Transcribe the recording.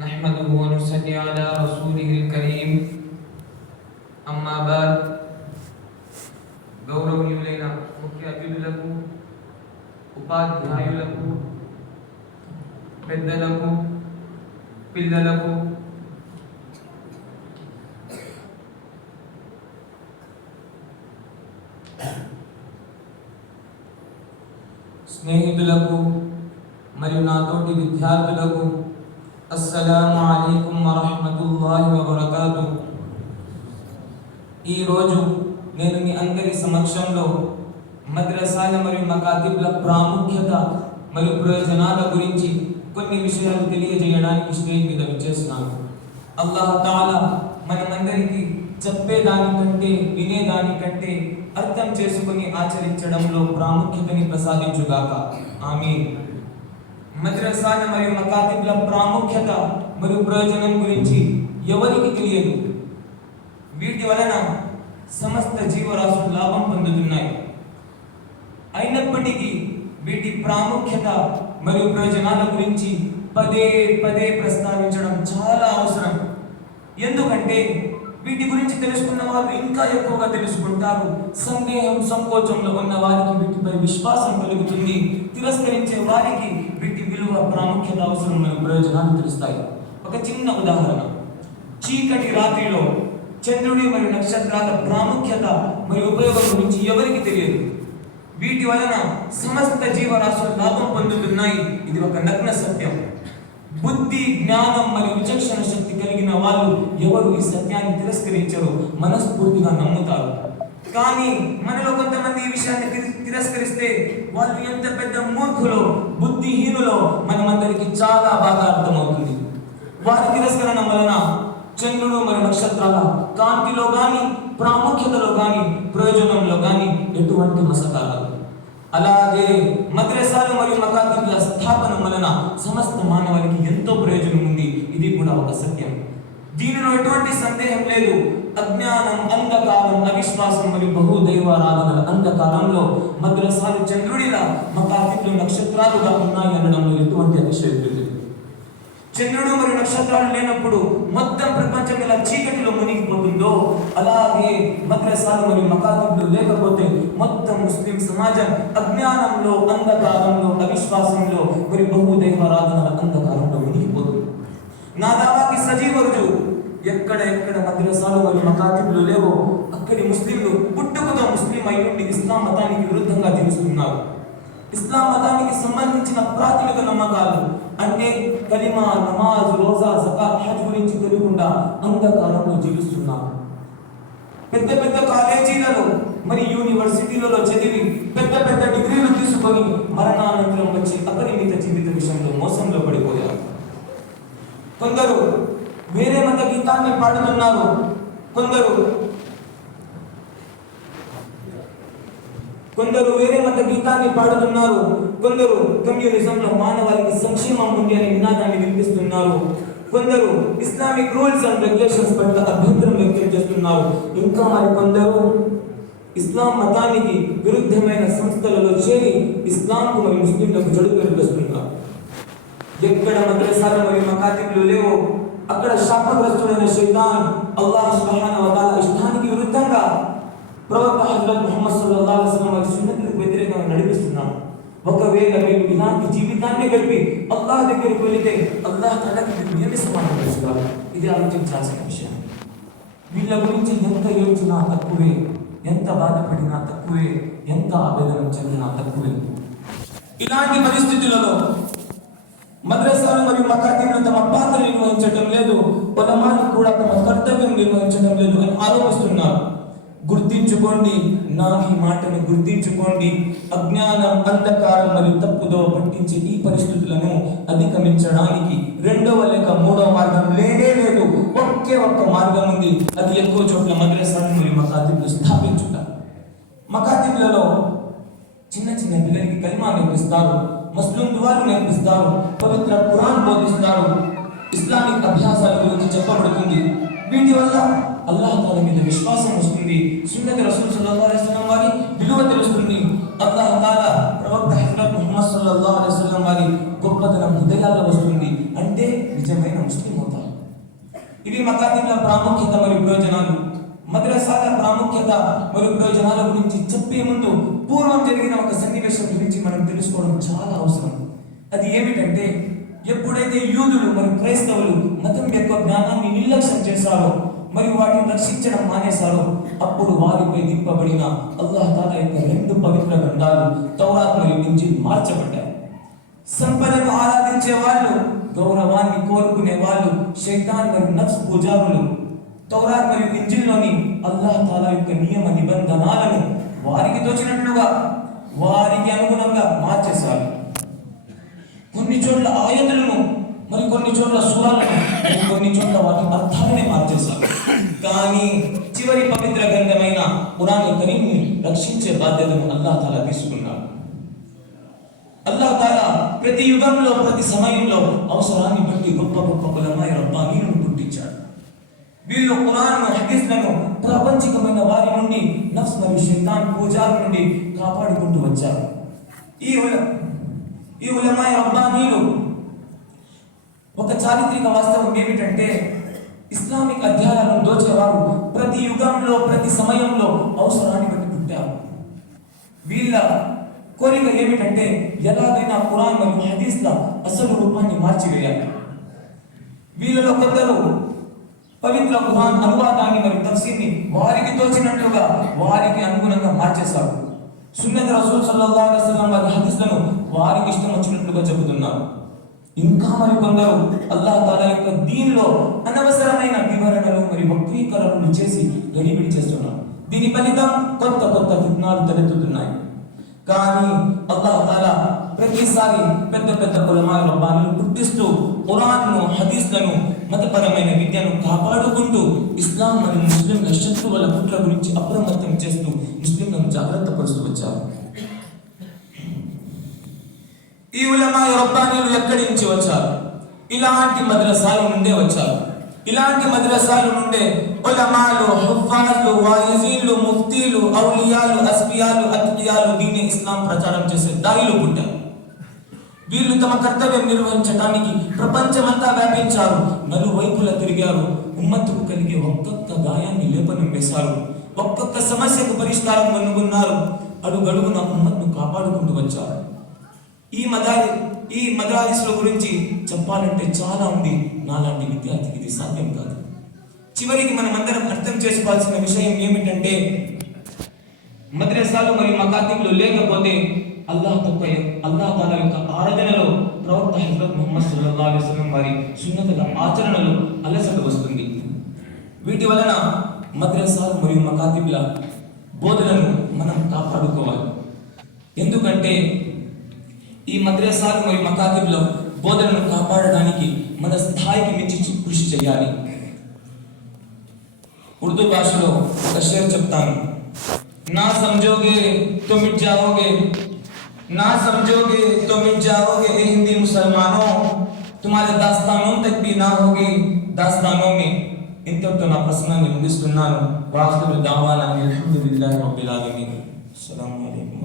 नहमदुहु व नुसल्ली अला रसूलिहिल करीम अम्मा बाद గౌరవనీయులైన ముఖ్య అతిథులకు ఉపాధ్యాయులకు పెద్దలకు పిల్లలకు స్నేహితులకు మరియు నాతోటి విద్యార్థులకు అస్సలాము అలైకుం వరహ్మతుల్లాహి వబరకాతుహు. ఈరోజు నేను మీ అందరి సమక్షంలో మద్రసాల మరియు మకాతిబ్ల ప్రాముఖ్యత మరియు ప్రయోజనాల గురించి కొన్ని విషయాలు తెలియజేయడానికి స్టేజ్ మీద విచ్చేస్తున్నాను. అల్లాహ్ తాలా మనమందరికీ చెప్పేదానికంటే వినేదానికంటే అర్థం చేసుకుని ఆచరించడంలో ప్రాముఖ్యతని ప్రసాదించుగాక. ఆమీన్. మద్రసాల మరియు మకాతిబ్ల ప్రాముఖ్యత మరియు ప్రయోజనం గురించి ఎవరికి తెలియదు? వీటి వలన సమస్త జీవరాశులు లాభం పొందుతున్నాయి. అయినప్పటికీ వీటి ప్రాముఖ్యత మరియు ప్రయోజనాల గురించి పదే పదే ప్రస్తావించడం చాలా అవసరం. ఎందుకంటే వీటి గురించి తెలుసుకున్న వారు ఇంకా ఎక్కువగా తెలుసుకుంటారు. సందేహం సంకోచంలో ఉన్న వారికి వీటిపై విశ్వాసం కలుగుతుంది. తిరస్కరించే వారికి వీటి విలువ ప్రాముఖ్యత అవసరం మరియు ప్రయోజనాలు తెలుస్తాయి. ఒక చిన్న ఉదాహరణ, చీకటి రాత్రిలో చంద్రుడి మరియు నక్షత్రాల ప్రాముఖ్యత మరియు ఉపయోగం గురించి ఎవరికి తెలియదు? వీటి వలన సమస్త జీవరాశులు లాభం పొందుతున్నాయి. ఇది ఒక నగ్న సత్యం. బుద్ధి, జ్ఞానం మరియు విచక్షణ శక్తి కలిగిన వాళ్ళు ఎవరు ఈ సత్యాన్ని తిరస్కరించరు, మనస్ఫూర్తిగా నమ్ముతారు. కానీ మనలో కొంతమంది ఈ విషయాన్ని తిరస్కరిస్తే వాళ్ళు ఎంత పెద్ద మూర్ఖులో, బుద్ధిహీనులో మనమందరికీ చాలా బాగా అర్థమవుతుంది. వారి తిరస్కరణ వలన చంద్రుడు మరియు నక్షత్రాల కాంతిలో గాని, ప్రాముఖ్యతలో గాని, ప్రయోజనంలో గాని ఎటువంటి మసకారాలు. అలాగే మద్రసాలు మరియు మకాతిబ్ల స్థాపన వలన సమస్త మానవాళికి ఎంతో ప్రయోజనం ఉంది. ఇది కూడా ఒక సత్యం. దీనిలో ఎటువంటి సందేహం లేదు. అజ్ఞానం, అంధకారం, అవిశ్వాసం మరియు బహుదైవారాధనల అంధకారంలో మద్రసాలు చంద్రుడిలా, మకాతిబ్లు నక్షత్రాలుగా ఉన్నాయి అనడంలో ఎటువంటి అతిశయోక్తి లేదు. చంద్రుడు మరియు నక్షత్రాలు లేనప్పుడు మొత్తం ప్రపంచం ఎలా చీకటిలో మునిగిపోతుందో, అలాగే మద్రసాలు మరియు మకాతిబ్లు లేకపోతే మొత్తం ముస్లిం సమాజం అజ్ఞానంలో, అంధకారంలో, అవిశ్వాసంలో మరియు బహుదైవారాధనల అంధకారంలో మునిగిపోతుంది. నా దావాకి సజీవ రుజువు. ఎక్కడ మద్రసాలు మరియు మకాతిబ్లు లేవో అక్కడి ముస్లింలు పుట్టుకతో ముస్లిం అయి ఉండి ఇస్లాం మతానికి విరుద్ధంగా జీవిస్తున్నారు. ఇస్లాం మతానికి సంబంధించిన ప్రాథమిక నమ్మకాలు అంటే కలిమా, నమాజ్, రోజా, జకాత్, హజ్ గురించి తెలియకుండా అంధకారంలో జీవిస్తున్నారు. పెద్ద పెద్ద కాలేజీలలో మరి యూనివర్సిటీలలో చదివి పెద్ద పెద్ద డిగ్రీలు తీసుకొని మరణానంతరం వచ్చి అపరిమిత జీవిత విషయంలో మోసంలో పడిపోయారు. కొందరు వేరే మత గీతాన్ని పాడుతున్నారు. కొందరు వేరే మత గీతాన్ని పాడుతున్నారు. కొందరు కమ్యూనిజంలో మానవాళికి సంక్షేమం ఉంది అనే నినాదాన్ని వినిపిస్తున్నారు. కొందరు ఇస్లామిక్ రూల్స్ అండ్ రెగ్యులేషన్స్ పట్ల అభ్యంతరం వ్యక్తం చేస్తున్నారు. ఇంకా మరికొందరు ఇస్లాం మతానికి విరుద్ధమైన సంస్థలలో చేరి ఇస్లాంకు మరియు ముస్లింలకు చెడు పేరు తెస్తున్నారు. ఎక్కడ మద్రసాలు మరియు మకాతిబ్లు లేవో అక్కడ శాపగ్రస్తుడైన శైతాన్ అల్లాహ్ సుబ్హానహు వ తఆలా ఇష్టానికి విరుద్ధంగా ప్రవక్త హజరత్ ముహమ్మద్ సల్లల్లాహు అలైహి వసల్లం వారి సున్నతులకు వ్యతిరేకంగా నడిపిస్తున్నాడు. ఒకవేళ మీరు ఇలాంటి జీవితాన్ని గడిపి అల్లాహ్ దగ్గరికి వెళితే అల్లాహ్ తనకి మీరు సమానం చేస్తారు. ఇది ఆలోచించాల్సిన విషయం. వీళ్ళ గురించి ఎంత ఏడ్చినా తక్కువే, ఎంత బాధపడినా తక్కువే, ఎంత ఆవేదన చెందినా తక్కువే. ఇలాంటి పరిస్థితులలో మద్రసాలు మరియు మకాతిబ్లు తమ పాత్ర నిర్వహించడం లేదు, ఉలమాలు కూడా తమ కర్తవ్యం నిర్వహించడం లేదు అని ఆరోపిస్తున్నారు. గుర్తించుకోండి, నా ఈ మాటను గుర్తించుకోండి. అజ్ఞానం, అంధకారం మరియు తప్పుదో పట్టించే ఈ పరిస్థితులను అధిగమించడానికి రెండవ లేక మూడవ మార్గం లేనే లేదు. ఒకే ఒక్క మార్గం ఉంది. అది ఎక్కువ చోట్ల మద్రసాలు మరియు మకాతిబ్లు స్థాపించుట. మకాతిబ్లలో చిన్న చిన్న పిల్లలకి కలిమా నేర్పిస్తారు, ముస్లిం దువాలు నేర్పిస్తారు, పవిత్ర ఖురాన్ బోధిస్తారు, ఇస్లామిక్ అభ్యాసాల గురించి చెప్పబడుతుంది. వీటి వల్ల అల్లాహ్ తాలా మీద విశ్వాసం వస్తుంది. సున్నత్ రసూల్ సల్లల్లాహు అలైహి వసల్లం వారి విలువ తెలుస్తుంది. అల్లాహ్ తాలా ప్రవక్త హజరత్ ముహమ్మద్ సల్లల్లాహు అలైహి వసల్లం వారి గొప్పతనం హృదయాల్లో వస్తుంది. అంటే నిజమైన ముస్లిం అవుతారు. ఇవి మకాతిబ్ల ప్రాముఖ్యత మరియు ప్రయోజనాలు. మద్రసాల ప్రాముఖ్యత మరియు ప్రయోజనాల గురించి చెప్పే ముందు పూర్వం జరిగిన ఒక సన్నివేశం గురించి మనం తెలుసుకోవడం చాలా అవసరం. అది ఏమిటంటే, ఎప్పుడైతే యూదులు మరియు క్రైస్తవులు మతం యొక్క జ్ఞానాన్ని నిర్లక్ష్యం చేశారో మరియు వాటిని రక్షించడం మానేశారో, అప్పుడు వారిపై దింపబడిన అల్లాహ్ తాలా యొక్క 2 పవిత్ర గ్రంథాలు తౌరాత్ మరియు ఇంజిల్ మార్చబడ్డాయి. సంపదను ఆరాధించే వాళ్ళు, గౌరవాన్ని కోరుకునే వాళ్ళు, శైతాన్ మరియు నఫ్స్ పూజారులు తౌరాత్ మరియు ఇంజిల్లోని అల్లాహ్ తాలా యొక్క నియమ నిబంధనలను వారికి తోచినట్లుగా వారికి అనుగుణంగా మార్చేశారు. కొన్ని చోట్ల ఆయతులను మరి కొన్ని చోట్ల సూరాలను కొన్ని చోట్ల వాటి అర్థాలనే మార్చేశారు. కానీ చివరి పవిత్ర గ్రంథమైన ఖురాన్ కరీంని రక్షించే బాధ్యతను అల్లాహ్ తాలా తీసుకున్నాడు. అల్లాహ్ తాలా ప్రతి యుగంలో ప్రతి సమయంలో అవసరాన్ని బట్టి గొప్ప గొప్ప ఉలమాయ రబ్బానీలను పుట్టించాడు. వీళ్ళు ఖురాన్ హదీస్లను ప్రాపంచికమైన వారి నుండి, నఫ్స్ మరియు శైతాన్ పూజాల నుండి కాపాడుకుంటూ వచ్చారు. ఈ ఉలమాయ రబ్బానీలు ఒక చారిత్రక వాస్తవం ఏమిటంటే, ఇస్లామిక్ అధ్యాయాలను దోచేవారు ప్రతి యుగంలో ప్రతి సమయంలో అవసరాన్ని బట్టి పుట్టారు. వీళ్ళ కోరిక ఏమిటంటే, ఎలాగైనా ఖురాన్ మరియు హదీస్ల అసలు రూపాన్ని మార్చివేయాలి. వీళ్ళలో కొందరు పవిత్ర ఖురాన్ అనువాదాన్ని మరియు తఫ్సీర్ని వారికి తోచినట్లుగా వారికి అనుగుణంగా మార్చేశారు. సున్నత్ రసూల్ సల్లల్లాహు అలైహి వసల్లం వారి హదీస్లను వారికి ఇష్టం వచ్చినట్లుగా చెబుతున్నారు. ఇంకా మరి కొందరు అల్లాహ్ తాలా యొక్క దీనిలో అనవసరమైన వివరణలు మరియు వక్రీకరణలు చేసి గడిబిడి చేస్తున్నారు. దీని ఫలితం కొత్త కొత్త ఫిత్నాలు తలెత్తుతున్నాయి. కానీ అల్లాహ్ తాలా ప్రతిసారి పెద్ద పెద్ద ఉలమాయ రబ్బానీలను పుట్టిస్తూ ఖురాన్ను, హదీస్లను, మతపరమైన విద్యను కాపాడుకుంటూ ఇస్లాం మరియు ముస్లింల శత్రువుల కుట్ర గురించి అప్రమత్తం చేస్తూ ముస్లింలను జాగ్రత్త పరుస్తూ వచ్చారు. ఈ ఉలమాయ రబ్బానీలు ఎక్కడి నుంచి వచ్చారు? ఇలాంటి మద్రసాల నుండే వచ్చారు. ఇలాంటి మద్రసాల నుండే ఉలమాలు, హుఫాజులు, వాయిజీలు, ముఫ్తీలు, ఔలియాలు, అస్ఫియాలు, అత్కియాలు, దీన్ని ఇస్లాం ప్రచారం చేసే దాయిలు పుట్టారు. వీళ్ళు తమ కర్తవ్యం నిర్వహించడానికి ప్రపంచమంతా వ్యాపించారు. నలువైపులా తిరిగారు. ఉమ్మత్తుకు కలిగే ఒక్కొక్క గాయాన్ని లేపనం వేశారు. ఒక్కొక్క సమస్యకు పరిష్కారం కనుగొన్నారు. అడుగడుగున ఉమ్మత్ను కాపాడుకుంటూ వచ్చారు. ఈ మదారిస్ల గురించి చెప్పాలంటే చాలా ఉంది. నాలాంటి విద్యార్థికి ఇది సాధ్యం కాదు. చివరికి మనం అందరం అర్థం చేసుకోవాల్సిన విషయం ఏమిటంటే, మద్రసాలు మరియు మకాతిబ్లు లేకపోతే అల్లాహ్ తాలా యొక్క ఆరాధనలో ప్రవక్త హజరత్ ముహమ్మద్ సల్లల్లాహు అలైహి వసల్లం వారి సున్నతుల ఆచరణలో అలసట వస్తుంది. వీటి వలన మద్రసాలు మరియు మకాతిబ్ల బోధనను మనం కాపాడుకోవాలి. ఎందుకంటే ఈ మద్రసాలు మరియు మకాతిబ్ల బోధనను కాపాడడానికి మన స్థాయికి మించి కృషి చేయాలి. ఉర్దూ భాషలో ఒక షేర్ చెప్తాను. నా సమझोगे तो मिट जाओगे, ना समझोगे तो मिट जाओगे ए हिंदी मुसलमानों, तुम्हारे दास्तानों तक भी ना होगी दास्तानों में. ఇంతటితో నా ప్రసంగాన్ని ముగిస్తున్నాను. వాఖిరు దావానా అల్హమ్దులిల్లాహి రబ్బిల్ ఆలమీన్. అస్సలాము అలైకుం.